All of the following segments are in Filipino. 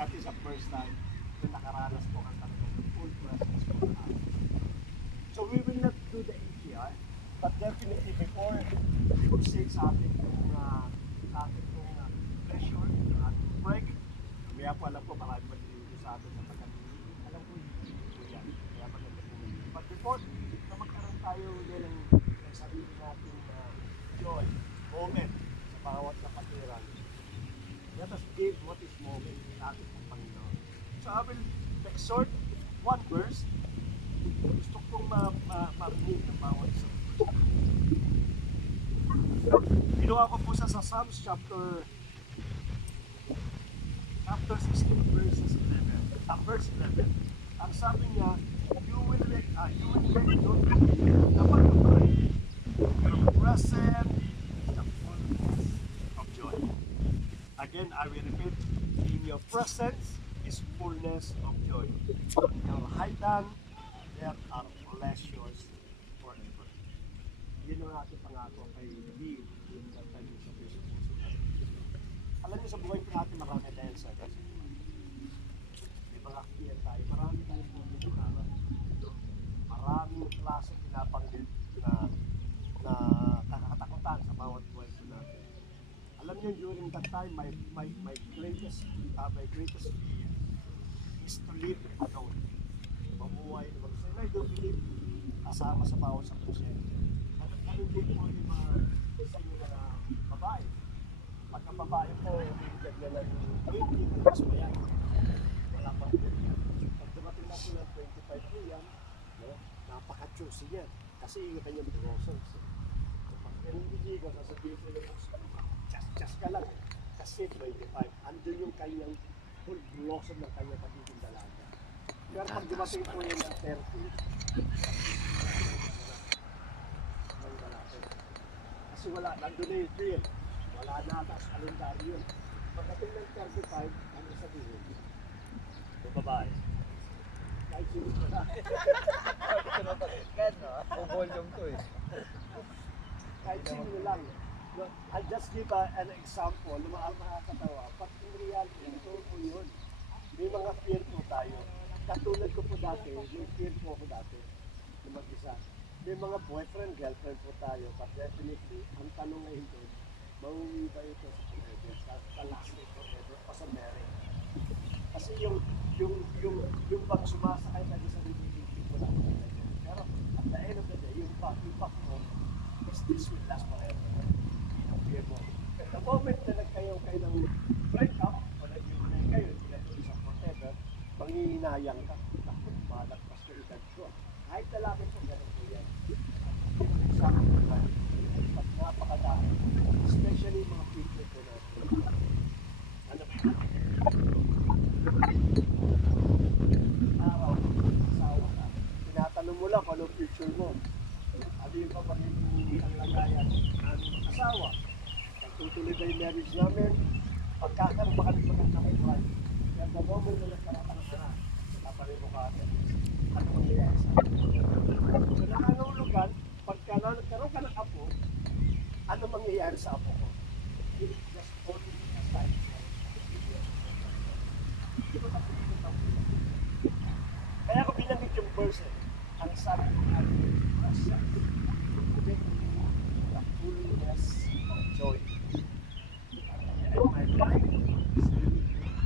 that is the first time na nakaranas po ang talagang full presence po ng ating. So we will not do the ATR, but definitely before we proceed sa ating pressure, sa ating break, kaya po alam po marami magliligo sa atin sa pagkakas. Alam po hindi po yan, kaya maganda po. But before na magkaroon tayo ulit ng sarili natin joy, moment sa bawat kapatiran, let us give what is moment sa ating Panginoon. So I will exhort one verse. Gusto kong marinig ng bawat isang verse. Ginawa ko po sa Psalms chapter 16 verses 11. Verse 11. Ang sabi niya, you will make your dapat tuloy your present is the fullness of joy. Again, I will repeat, in your presence is fullness of joy. On your right hand, there are pleasures forever. Yun ang ating pangako kay David, yung nagtayo sa puso. Alam niyo sa buhay po natin marami tayong service. May mga kiyan tayo, marami tayong pumili para. Maraming klase pinapanggit na kakatakutan sa bawat buhay po natin. Alam niyo, during that time, my greatest fear is to live alone. Mabuhay naman. So, I do believe kasama sa bawat sa prosyente. At hindi po yung mga isa nyo na babae. Pagka babae po, bigyan na ng 20, mas mayan. Wala pa rin yan. Pag dumating na po ng 25 po yan, napaka-choosy yan. Kasi yung kanyang blossoms. Pag hindi ko, sasabihin ko lang, just ka lang. Kasi 25, andun yung kanyang full blossom ng kanyang pagiging dalaga. Pero pag dumating po yung 30, kasi wala, nandun na yung field. Wala na ata sa kalendaryo. Pagdating ng 35, ano sabihin? Yung babae. Kahit sino ka na. O volume to eh. Kahit sino lang. I'll just give an example na makakatawa. But in reality, ito po yun. May mga fear po tayo. Katulad ko po dati, may fear po ako dati na mag-isa. May mga boyfriend, girlfriend po tayo. But definitely, ang tanong ngayon doon, mauwi ba ito sa forever, sa last day forever, o sa marriage? Kasi yung pag sumasakay tayo sa relationship po lang. Pero at the end of the day, yung pack mo, is this will last forever. Yung fear mo. The moment na nagkayo kayo ng break up, o nag-iunay kayo, hindi sa forever, panghihinayang ka, takot, malagpas ka edad ko. Kahit lalaki po, ganun po yan. Sa akin po tayo, pag napakadami, especially mga future po natin. Ano ba yun? Araw, asawa ka. Tinatanong mo lang kung anong future mo. Ano yung papagiging ang lagayan ng asawa? Pagtutuloy ba yung marriage namin? Pagkakaroon ba kami magkakaiwan? Kaya the moment na nagkaroon ka na, naparin mo ka agad. Ano mangyayari sa akin? So nakangulugan, pagka nagkaroon ka ng apo, ano mangyayari sa apo ko? Just holding it aside. Hindi ko napilitin ang kaya ko binanggit yung verse ang sabi ko natin, the fullness of joy. And my life is really great.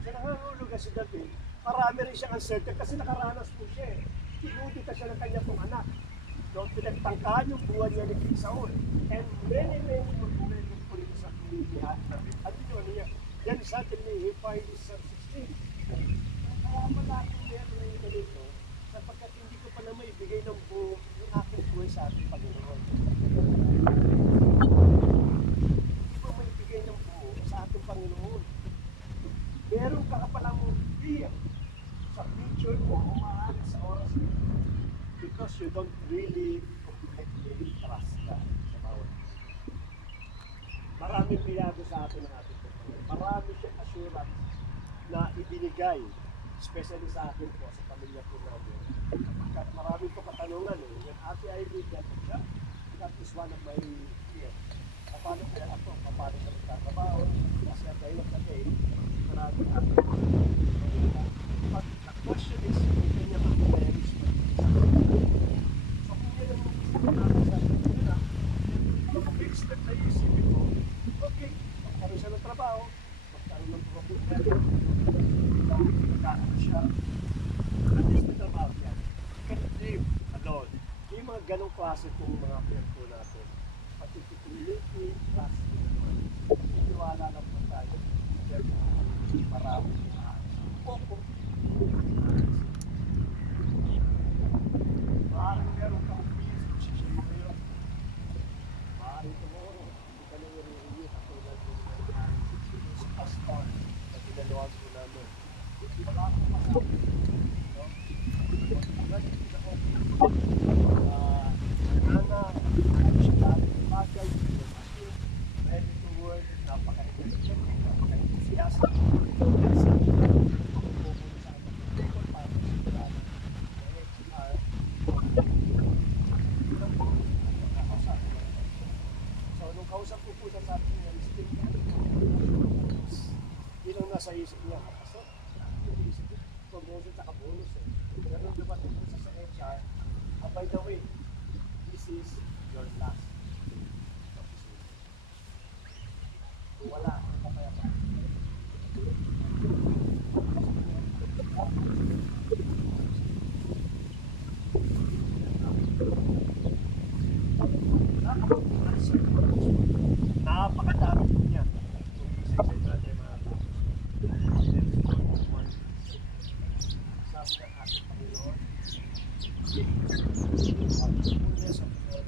So nangangulugan si David, marami rin siyang uncertain kasi nakaranas po siya eh. Tinudita siya ng kanya pong anak. So, pinagtangkahan yung buwan niya ni King Saul. And many people yung police sa pilihan namin. At yun ano niya, then suddenly he find himself 16. Kaya malaking meron na yung ganito, sapagkat hindi ko pa na maibigay ng buo yung aking buhay sa ating Panginoon. Hindi ko maibigay ng buo sa ating Panginoon. Meron ka palang fear sa future mo, umahal sa oras mo. Because you don't really completely trust ka sa bawat. Maraming piyado sa atin ng ating Panginoon. Marami siyang assurance na ibinigay, especially sa akin po, sa pamilya po namin. At marami po katanungan eh. When Ate Ivy got a job, that is one of my fears. Paano kaya ako? Paano ka magtatrabaho? Kasi at the end of the day, marami trabaho, magkaroon ng problema, magkakaroon siya. At least may trabaho siya. You can live alone. Yung mga ganong klase kong mga perko natin. Pati community, klase naman. Iniwala lang po tayo. Para popo. Maaaring meron kang peace, position mo ngayon. Maaaring tomorrow, hindi ka na nire-review katulad ng sa pastor na ginalawan ko namin. Wala akong masabi. No? Bagay, ready to work, napaka-intelligent, napaka-enthusiastic. So, nung kausap ko po sa sabi niya, yun ang nasa isip niya. So, promotion sa bonus eh. Ganun dumating po sa HR. By the way, this is your last. Kung wala, ano pa kaya pa? Napakadami po niya. Sabi ng ating Panginoon, fullness of God.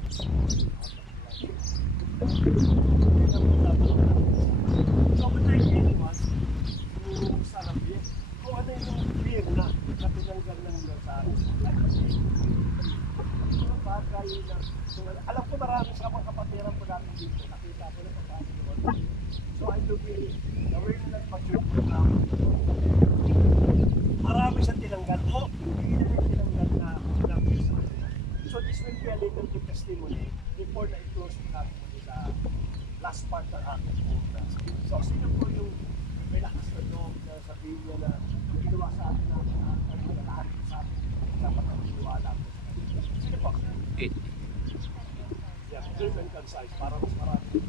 So, kung tayo anyone who celebrate, kung ano yung fear na katinanggal ng Diyos sa akin. Mga bagay na, alam ko marami sa mga kapatiran po natin dito, nakita ko na pagkakit doon. So, I do believe, the way na nagpag-report namin, marami siyang tinanggal o hindi na yung tinanggal na sa kanila. So this will be a little bit testimony before na i-close po natin sa last part ng ating program. So sino po yung may lakas na loob na sabihin niya na ginawa sa atin ang lahat sa atin sa pagkakatiwala po sa kanila. Sino po? Yeah, brief and concise para mas marami.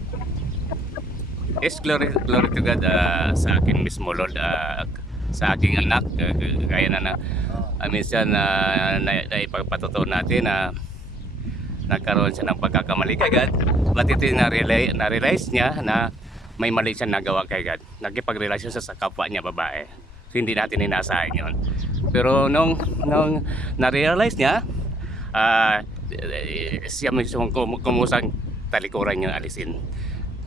Yes, glory to God sa akin mismo, Lord. Sa aking anak, kaya na minsan na ipagpatotoo natin na nagkaroon siya ng pagkakamali kay God, but ito na-realize niya na may mali siya nagawa kay God. Nakipag-relasyon siya sa kapwa niya babae. So, hindi natin inasahan yun. Pero nung na-realize niya, siya mismo kumusang talikuran yung alisin.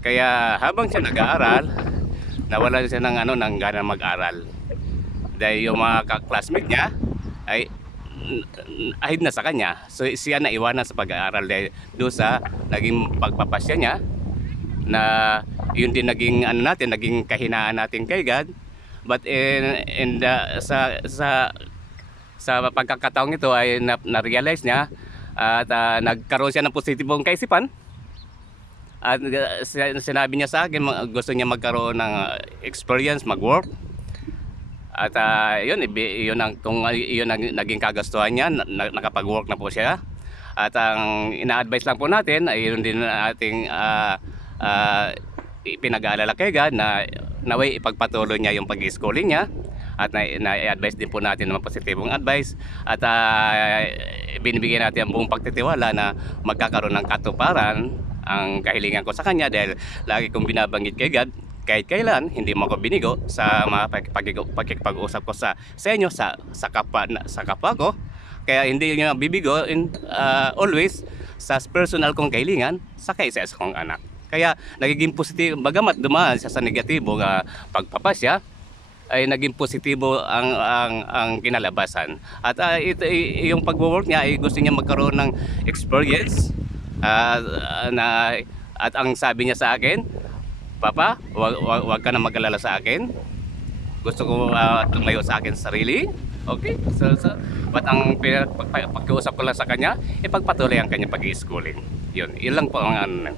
Kaya habang siya nag-aaral, nawalan siya ng gana mag-aral. Dahil yung mga classmate niya ay ahid na sa kanya. So siya na iwanan sa pag-aaral dahil doon sa naging pagpapasya niya na yun din naging naging kahinaan natin kay God. But sa pagkakataong ito ay na-realize niya at nagkaroon siya ng positibong kaisipan. At sinabi niya sa akin, gusto niya magkaroon ng experience, mag-work. At yun ang naging kagastuhan niya, nakapag-work na po siya. At ang ina-advise lang po natin ay yun din ating ipinag-aalala kay God na naway ipagpatuloy niya yung pag-schooling niya. At na-advise din po natin ng positibong advice. At binibigyan natin ang buong pagtitiwala na magkakaroon ng katuparan ang kahilingan ko sa kanya dahil lagi kong binabanggit kay God kahit kailan hindi mo ako binigo sa mga pagkikipag-usap ko sa inyo sa kapwa ko, kaya hindi niyo bibigo always sa personal kong kahilingan sa kaisa kong anak. Kaya nagiging positibo bagamat dumaan siya sa negatibo pagpapasya ay naging positibo ang kinalabasan. At yung pag-work niya ay gusto niya magkaroon ng experience. At ang sabi niya sa akin, Papa, wag ka na mag-alala sa akin. Gusto ko tumayo sa akin sarili. Okay? So but ang pag-uusap ko lang sa kanya, ipagpatuloy ang kanya pag-i-schooling. Yun lang po ang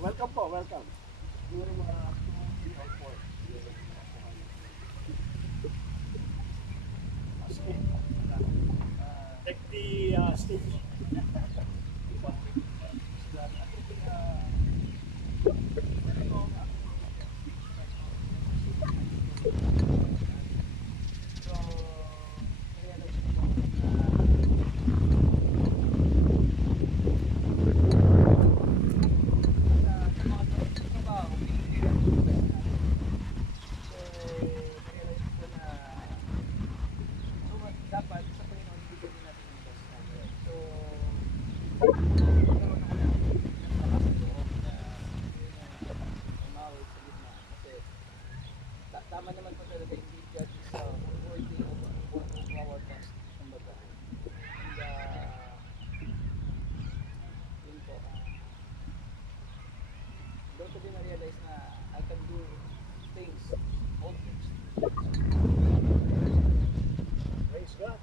welcome po, welcome. Siguro mga 2, 3 or 4. Take the stage. Dapat sa Panginoon bigyan din natin ng best natin. So, umawit sa gitna kasi tama naman po talaga hindi God is worthy of our best, kumbaga. And yun po, doon ko din na-realize na I can do things, all things. Praise God.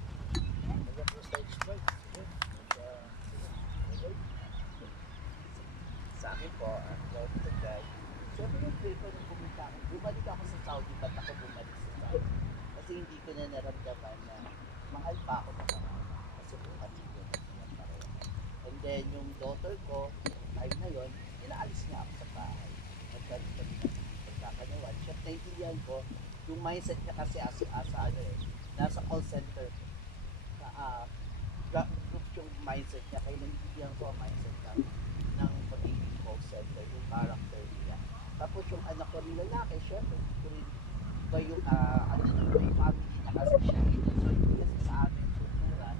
Hanggang sa stage right. Sa akin po, glory to God. Siyempre yung play ko nung pumunta ako, bumalik ako sa Saudi, ba't ako bumalik sa Saudi? Kasi hindi ko na naramdaman na mahal pa ako na marami. Kasi bumalik ko na sila pareho. And then yung daughter ko, yung time na yun, inaalis niya ako sa bahay. Nagkaroon kami ng pagkakanawan. Siya, naiintindihan ko, yung mindset niya kasi nasa call center, group yung mindset niya, kaya naiintindihan ko ang mindset ng pagiging call center, yung character niya. Tapos yung anak ko rin lalaki, syempre, ko rin ba yung may family na kasi siya. So hindi kasi sa amin kultura,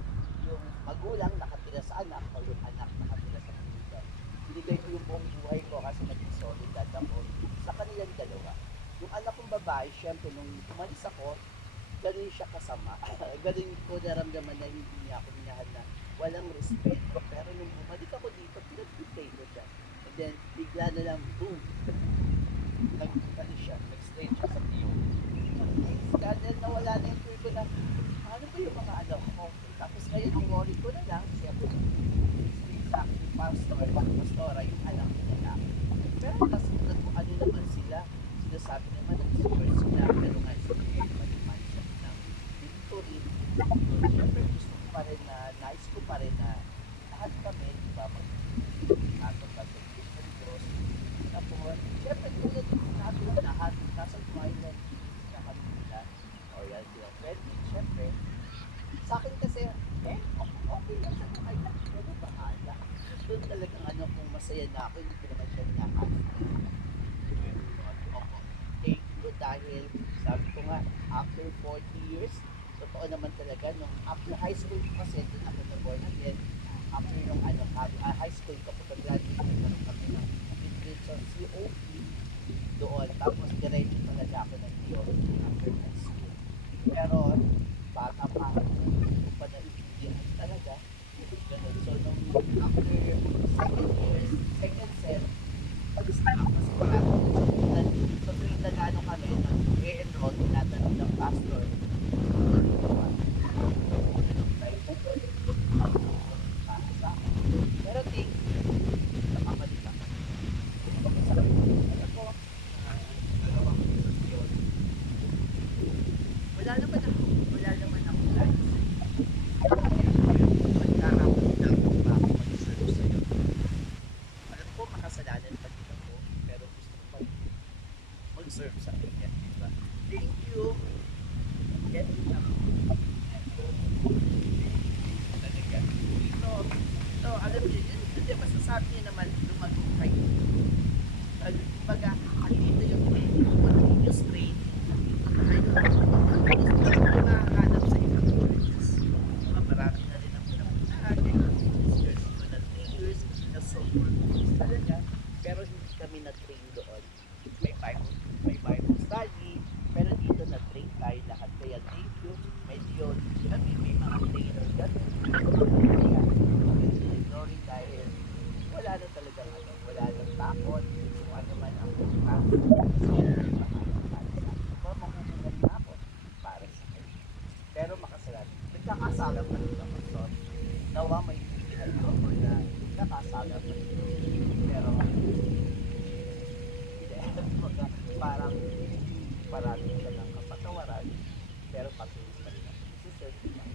yung magulang nakatira sa anak o yung anak nakatira sa magulang. Binigay ko yung buong buhay ko kasi naging solidad ako sa kanilang dalawa. Yung anak kong babae, syempre, nung umalis ako, ganun siya kasama. Ganun ko naramdaman na hindi niya ako minahal na walang respeto. Pero nung bumalik ako dito, pinag-play ko siya. And then, bigla na lang, boom! Nag-stage siya sa tiyo. Dahil nawala na yung tour ko na, ano ba yung mga alam ko? Tapos ngayon, ang worry ko na lang, siyempre, sa akin yung pastora, yung anak ko na lang. Pero nasulat ko, ano naman sila? Sinasabi naman, nag-super sila, pero nga sila yung mindset ng victory. Siyempre, gusto ko pa rin na, nais ko pa rin na lahat kami, di ba, mag-atong pag-ibig ng Diyos. Tapos, siyempre, tulad natin lahat, nasa twilight na kami nila, o yan, sila friendly, siyempre. Sa akin kasi, okay lang siya na kayo, pero bahala. Doon talagang kung masaya na ako, hindi ko naman siya nakakas. Thank you dahil, sabi ko nga, after 40 years, totoo naman talaga, nung after high school ko kasi, doon ako na-born again, after nung high school ko, pagka-graduate ko, meron kami ng interest sa COP doon, tapos diretso talaga ako ng theology after high school. Pero, bata pa ako, hindi ko pa na-ibigyan talaga, ganun. So, nung after second set, pag-start ako kasi so tuwing nagano kami, nag-e-enroll, tinatanong ng pastor, pero thank you, nakabalik ako. Alam ko, dalawang beses yun. Wala naman ako life. Magkakaroon lang kung bakit mag-serve sa'yo. Alam ko, makasalanan pa din ako, pero gusto ko pa mag-serve sa akin, diba? Thank you! Yan lang. Talaga. So, alam niyo, yun, hindi, masasabi niyo naman lumagong kayo. Kumbaga, andito yung continuous training. Andito na kayo. Hindi ko makahanap sa ibang colleges. Marami na rin ako napuntahan. Years ko na 3 years, na sophomore course talaga. Pero hindi kami na-train doon. May Bible study, pero dito na-train tayo lahat. Kaya thank you. Medyo, kami may mga trainer gano'n. Kaya, glory dahil wala na talaga wala nang takot. Kung ano man ang takot. Makukunan na ako para sa kayo. Pero makasalanan. Nagkakasala pa rin ako. So, nawa may pilihan ako na nakasala pa rin. Pero, parang parati ka ng kapatawaran, pero patuloy pa rin ako. Siserve ko lang.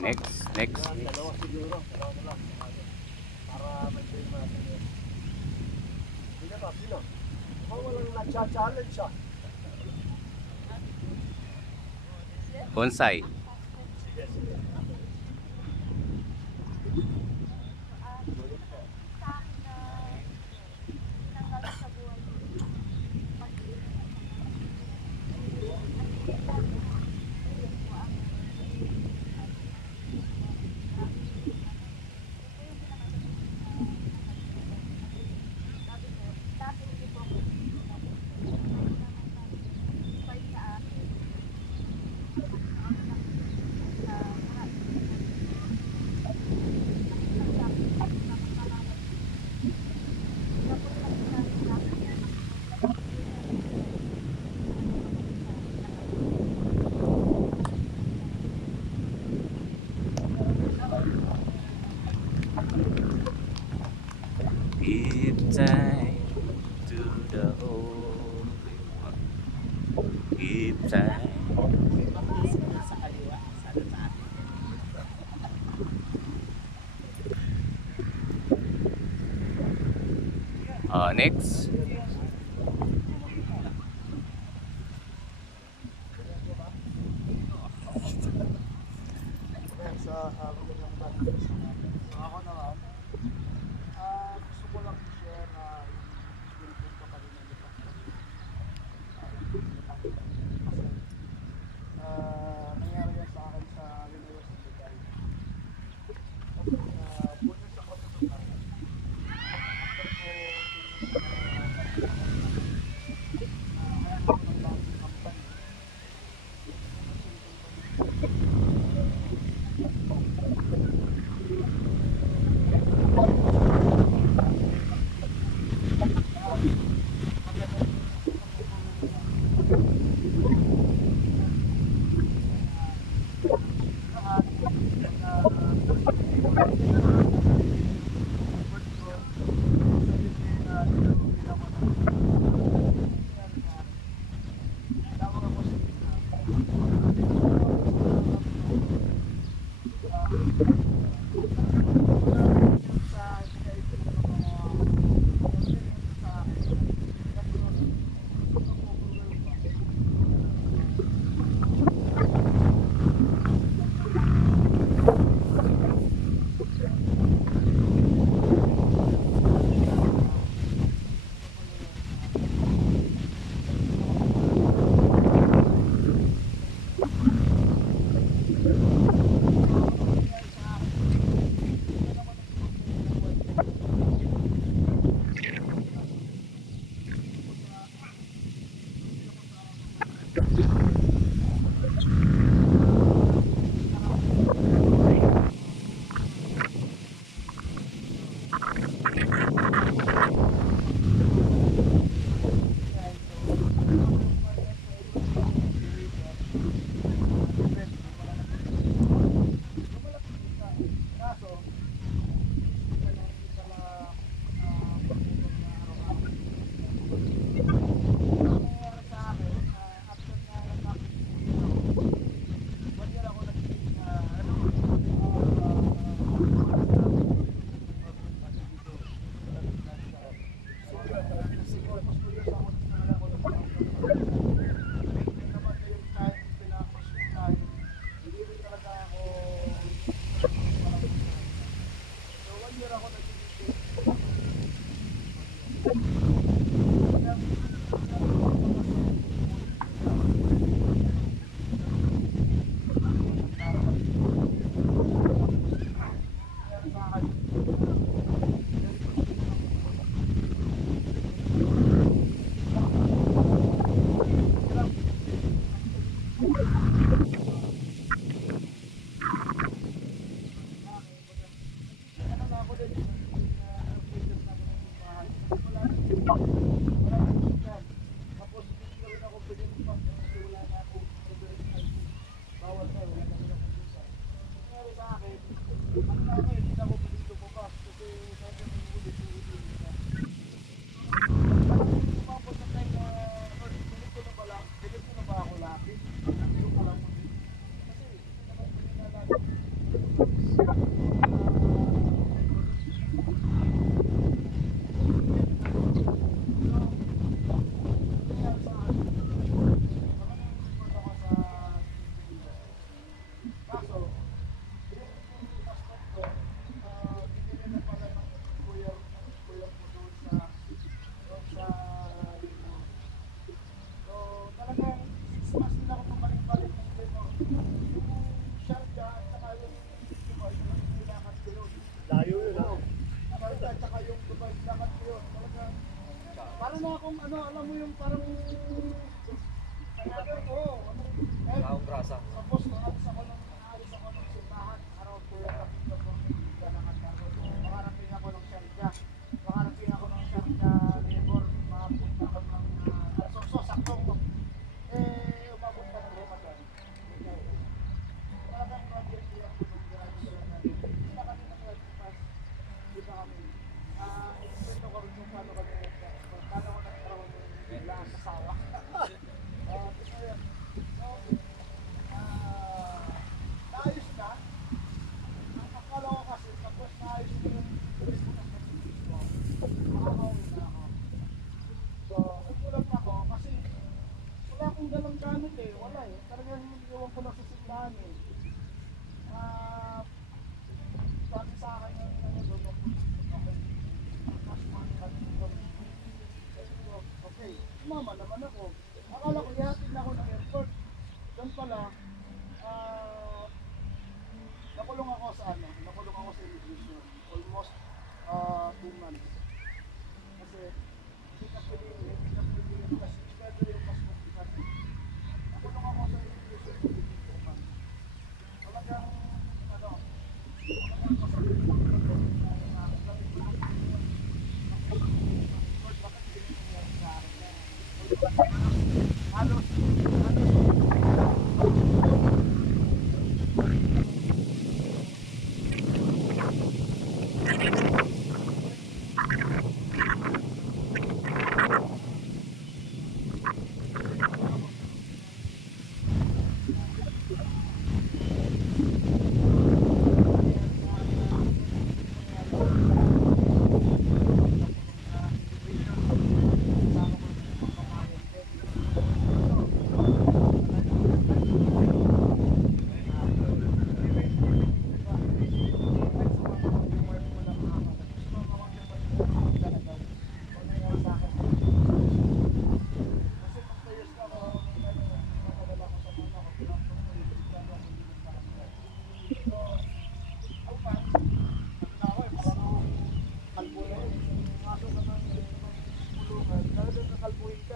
Next, next. Dalawa siguro. Dalawa na lang. Para may natin yun. Sino ba? Sino? Mukhang walang nagcha-challenge siya. Bonsai. Sige, sige. Give time to the whole. Give time. Mag-isip na sa kaliwa. Sana sa atin. Next. Sa magandang natin sa natin. So ako naman, gusto ko lang i-share na i-build ko pa rin ang ito. Nangyari yan sa akin sa University Guide. Punta sa kasusunod. After ko kaya ako ng bagong company. ano, alam mo yung parang talagang oo, ano, Taong grasa. tapos naalis ako ng simbahan, araw po yung kapito ko, makarating ako ng Sharjah, labor, makapunta ako ng Alfonso, saktong, umabot ka ng Ramadan. Talagang project din ako ng graduation natin. Hindi na kami nag-pass, di ba kami? Ito ko rin kung paano ko nagkaroon ng lahat kasawa. Ito yun. So, naayos na. Akala ko kasi, tapos naayos na yung turismo ng pag-ibig ko. Makakauwi na ako. So, nagkulang ako kasi wala akong dalang gamit eh. Wala eh. Talagang iwan ko na sa simbahan eh. Sabi sa akin yung doon, okay. Mas mahal doon. Okay, mama naman ako. Akala ko yatin ako ng airport. Doon pala, nakulong ako sa immigration. Almost 2 months. Kasi hindi ka pwede kasi schedule yung passport kasi. Nakulong ako sa immigration for 2 months. Talagang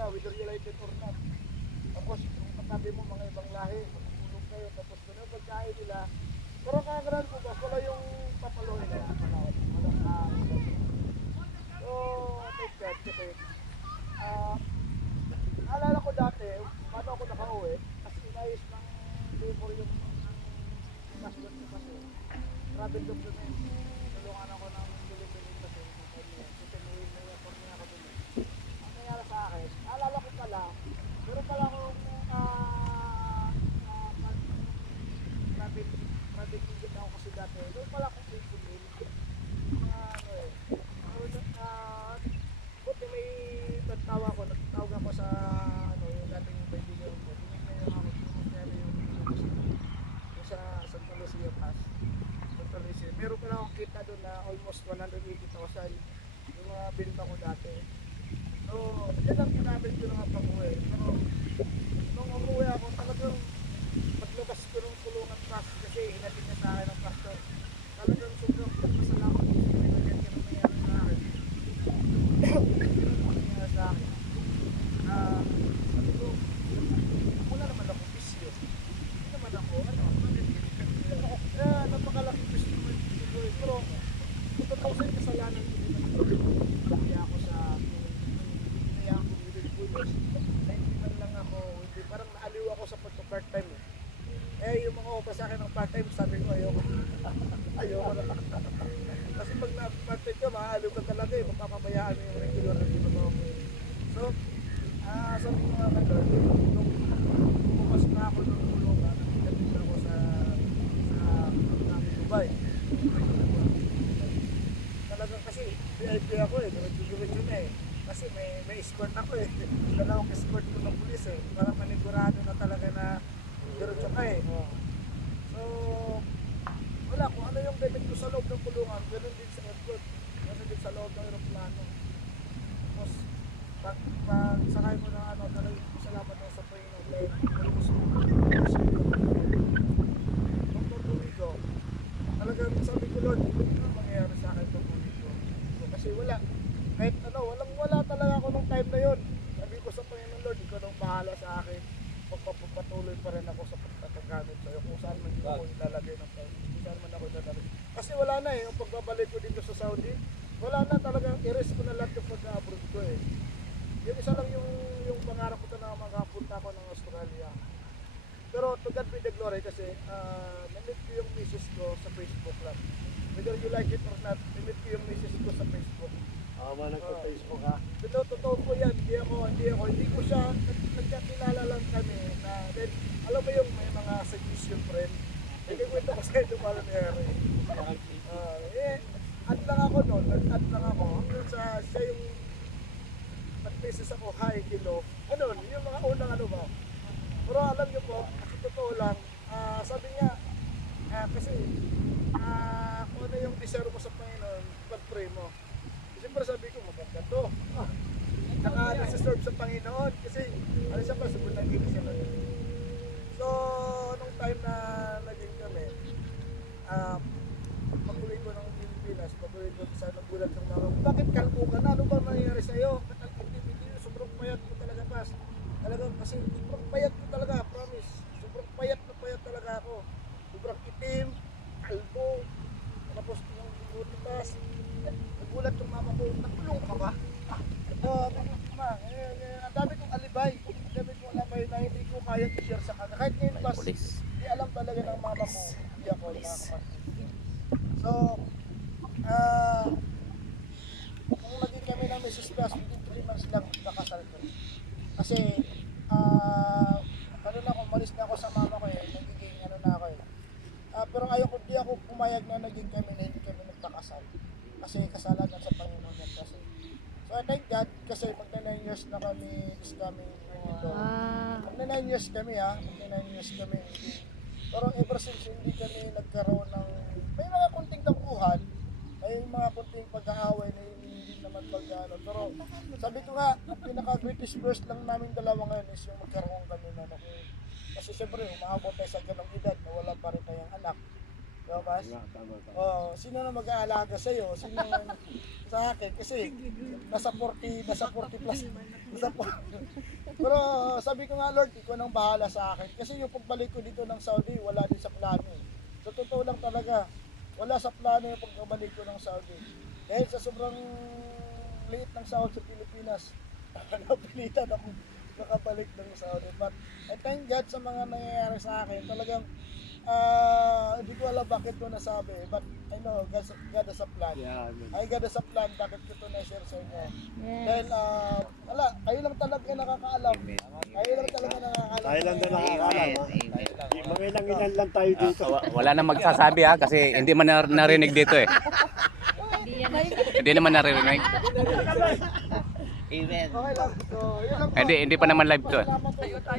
whether you like it or not. Tapos kung katabi mo mga ibang lahi, magtulong kayo, tapos kung yung pagkain nila, pero kakaroon ko ba, wala yung papaluin na so, take that kasi naalala ko dati, paano ako nakauwi, kasi inayos ng labor yung passport ko kasi travel document, tulungan ako ng Philippines kasi tutunuin na yung form niya ako dun. Ang nangyari sa akin, naalala ko pala, meron pala akong private ticket ako kasi dati, meron pala akong 18 buti may nagtawag ako sa yung dating kaibigan ko, tinignan ako yung sa Santa Lucia Pass. Santa Lucia, meron pala akong kita doon na almost 180,000 yung mga binta ko dati. So, yan ang ginamit ko ng pag-uwi. Pero, nung umuwi ako, talagang paglabas ko ng kulungan pass kasi hinatid niya sa akin ng pastor. Talagang sobrang pasalamat ko sa mga ganyan na nangyari sa akin. Nangyari sa akin. Sabi ko, wala naman ako bisyo. Hindi naman ako, napakalaking bisyo mo yung pero, totoo sa kasalanan ko din kaya ako sa kaya ako bulos na hindi man lang ako hindi, parang naaliw ako sa pagka-part time yung mga obra sa akin ng part time sabi ko ayoko na kasi pag na-part time ka maaliw ka talaga mapapabayaan mo yung regular na ginagawa mo so sabi ko nga Lord nung bukas na ako ng tulungan nakita ako sa Dubai talagang kasi VIP ako diretso na kasi may escort ako dalawang escort ko ng pulis parang manigurado na talaga na diretso ka so wala kung ano yung gamit ko sa loob ng kulungan ganoon din sa airport ganoon din sa loob ng aeroplano tapos pag sakay ko na talagang salamat ako sa Panginoon pag-uwi ko talagang sabi ko Lord ano mangyayari sa akin pag-uwi ko kasi wala kahit wala talaga ako nung time na yun kung saan man ako ilalagay ng pera. Kung saan man ako ilalagay. Kasi wala na yung pagbabalik ko dito sa Saudi, wala na talagang i-risk ko na lahat yung pag-abroad ko eh. Yung isa lang yung pangarap ko na makapunta ako ng Australia. Pero to God be the glory kasi na-meet ko yung misis ko sa Facebook lang. Whether you like it or not, na-meet ko yung misis ko sa Facebook. Tama nagpa-Facebook ha. Pero totoo po yan, hindi ko siya, nagkakilala lang kami na, then, alam mo yung may mga suggestion friend, nagkikwento ko sa ito pala nangyari. Add lang ako noon, nag-add lang ako, hanggang sa siya yung nag-message ako, hi, hello, ano, yung mga unang ano ba. Pero alam niyo po, kasi totoo lang, sabi niya, kasi, kung ano yung desire mo sa Panginoon, pag-pray mo. Siyempre sabi ko, maganda to. Naka-serve sa Panginoon kasi ano siya pa, sabon ng gili siya. So, nung time na naging kami, pag-uwi ko ng Pilipinas, pag-uwi ko sa nagulat ng mga, bakit kalbo ka na? Ano ba nangyayari sa'yo? Activity, sobrang payat ko talaga pas. Talaga kasi sobrang payat ko talaga, promise. Sobrang payat na payat talaga ako. Sobrang itim, kalbo, tapos yung buti pas. Nagulat yung mama ko, nakulong ka ba? Ang dami kong alibay. Ang dami kong alibay na hindi ko kaya i-share sa kanila. Kahit ngayon pas, hindi alam talaga ng mama ko. Hindi ako nakakapagod. So, kung naging kami ng Mrs. Plus, within 3 months lang nakasal ko. Kasi, ano na ako, malis na ako sa mama ko eh. Nagiging ano na ako eh. Pero ayoko, di ako pumayag na naging kami na hindi kami nagpakasal. Kasi kasalanan sa Panginoon yan kasi. So I thank God kasi magna 9 years na kami this coming dito. Magna 9 years kami magna 9 years kami. Pero ever since hindi kami nagkaroon ng, may mga kunting tampuhan, may mga kunting pag-aaway na hindi naman pag-ano. Pero sabi ko nga, ang pinaka-greatest verse lang namin dalawa ngayon is yung magkaroon kami na kasi siyempre umaabot tayo sa ganong edad na wala pa rin tayong anak. Diba, Bas? Sino na mag-aalaga sa'yo? Sino sa akin? Kasi nasa 40 plus. Pero sabi ko nga, Lord, ikaw nang bahala sa akin. Kasi yung pagbalik ko dito ng Saudi, wala din sa plano. Sa totoo lang talaga, wala sa plano yung pagbalik ko ng Saudi. Dahil sa sobrang liit ng sahod sa Pilipinas, napilitan ako nakabalik ng Saudi. But I thank God sa mga nangyayari sa akin. Talagang hindi ko alam bakit ko nasabi, but I know God has a plan. God has a plan bakit ko ito na-share sa inyo. Dahil, kayo lang talaga nakakaalam. Kayo lang talaga nakakaalam. Tayo lang din nakakaalam ha. Mga ilang lang tayo dito. Wala na magsasabi kasi hindi man narinig dito eh. Hindi naman narinig. Amen. Okay lang. So, yun lang po. Hindi pa naman live to.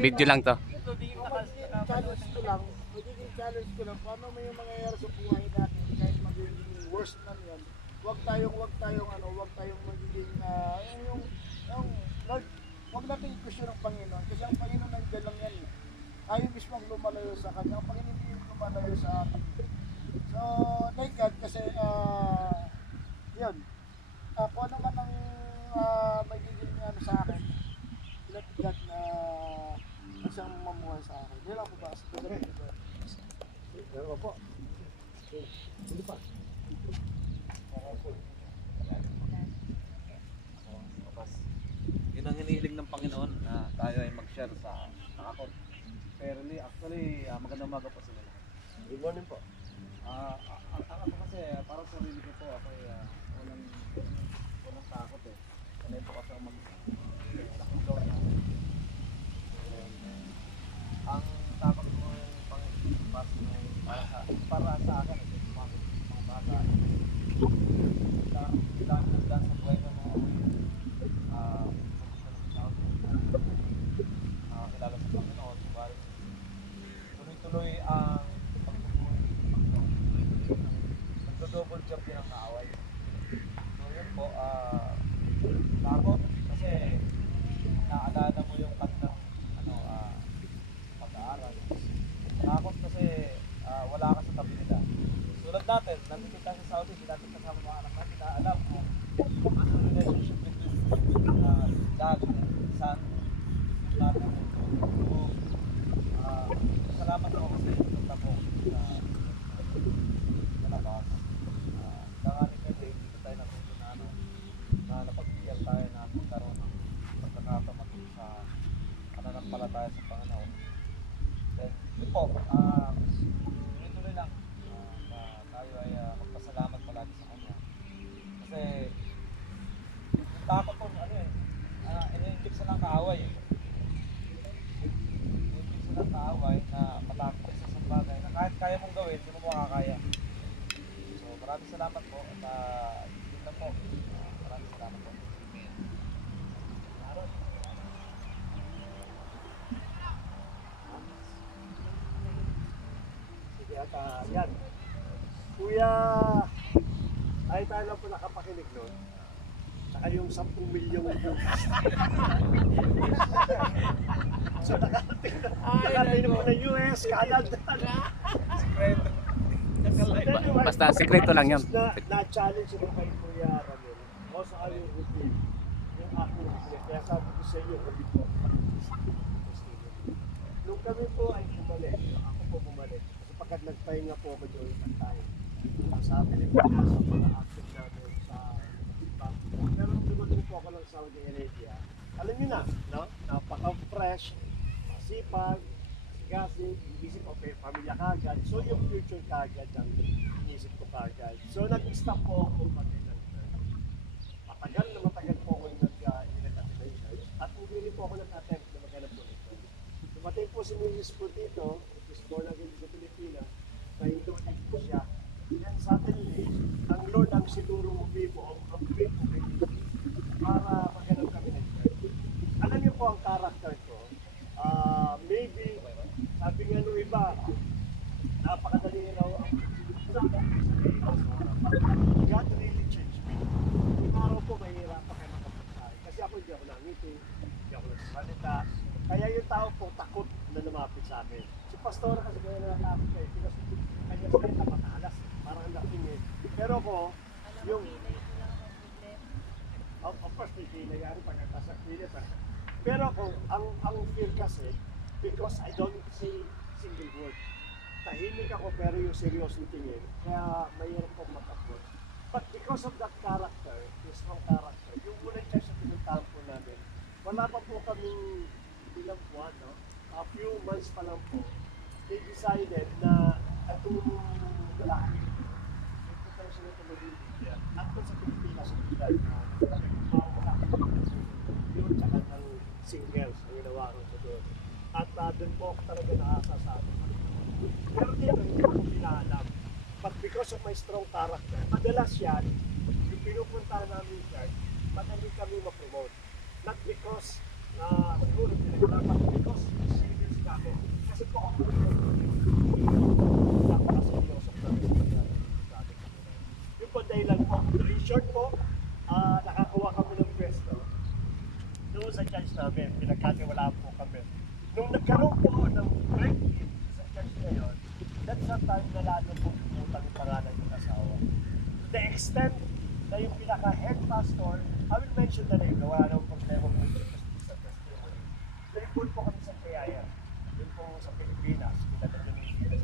Video lang to. Challenge ko lang, paano may mangyayari sa buhay natin kahit magiging worst man yan, huwag tayong magiging huwag natin question ng Panginoon kasi ang Panginoon nandiyan lang yan eh. Tayo mismo ang lumalayo sa Kanya, ang Panginoon hindi yung lumalayo sa atin. So, thank God kasi yun, kung ano man ang magiging sa akin, let God na siyang mamuhay sa akin. Yun lang po ba? Pero po. Hindi pa. Yun ang hinihiling ng Panginoon na tayo ay mag-share sa account. Fairly, actually, magandang umaga po sa mga. Good morning po. Ako kasi, parang sarili ko po, ako ay walang takot eh. Sanay po kasi mag-loan na. Ang takot mo yung Panginoon, para sa akin, mga bata. Dahil sa buhay ko na kilala sa Panginoon, tuloy-tuloy ang pagbubuhay ng Panginoon. Nagdo-double job din ang kaaway. So yun po, takot kasi naalala mo yung kanilang pag-aaral. Takot kasi wala ka sa tabi nila. Tulad natin, nandito tayo sa Saudi, hindi natin kasama mga anak natin na alam kung ano relationship between dad and son natin. So, salamat ako kasi kaya mong gawin, hindi mo makakaya. So maraming salamat po at yun lang po. Maraming salamat po. Sige at yan. Kuya, ay tayo lang po nakapakinig nun. Saka yung 10 milyong so nakarating na po ng US, Canada. Basta sekreto lang yan. Na-challenge mo kay Kuya Ramil. O sa yung routine. Yung aking routine. Kaya sabi ko sa iyo, sabi ko, nung kami po ay bumalik, ako po bumalik. Kasi pagkat nagpahinga po ako doon sa tayo. Ang sabi ni Kuya sa mga active namin sa Bangkok. Pero nung dumating po ako ng Saudi Arabia, alam niyo na, no? Napaka-fresh, masipag, kasi inisip ko pamilya kagad. So yung future kagad ang inisip ko kagad. So nag-stop po ako mag-ilang matagal po ako nag-ilang at hindi rin po ako nag-attempt na maghanap po nito. Dumating po si Mrs. po dito, which is born again sa Pilipinas, na indonate po siya. And suddenly, ang Lord ang siguro uwi po, ang uwi po para maghanap kami ng church. Alam niyo po ang character ko, maybe sabi nga nung iba, napakadali raw ang God really changed me. Yung araw po, mahirap pa kayo makapagsahay. Kasi ako hindi ako nangiti, hindi ako nagsasalita. Kaya yung tao po takot na lumapit sa akin. Si Pastora kasi kaya nalapit kayo. Kasi kanya pa kayo matalas. Parang laking eh. Pero ko, yung... Of course, hindi nangyari pagkakasak pilit. Pero ako, ang fear kasi, because I don't say single word. Tahimik ako pero yung seryoso tingin, kaya mayroon kong mag-approach. But because of that character, yung strong character, yung unang church na pinuntahan po namin, wala pa po kaming ilang buwan, no? A few months pa lang po, they decided na itong lalaki, yung potential ito maging leader, at kung sa Pilipinas, leader na yun, tsaka ng singles, ang ginawa ko sa doon. At doon po ako talaga nakasasabi. Pero dito, hindi ko pinaalam. But because of my strong character, madalas yan, yung pinupunta namin dyan, madali kami ma-promote. Not because, siguro pinaglaban, because serious na ako. Kasi po ako napakaseryoso na yung po dahilan po, in short po, nakakuha kami ng pwesto. Doon sa church namin, pinagkatiwalaan po kami. Nung nagkaroon po ng break-in sa church ngayon, that's the time na lalo po pumutang yung pangalan ng asawa. To the extent na yung pinaka-head pastor, I will mention the name, na wala nang problema po sa testimony. Nag-report po kami sa Kayaya, yun po sa Pilipinas, pinag-Pilipinas.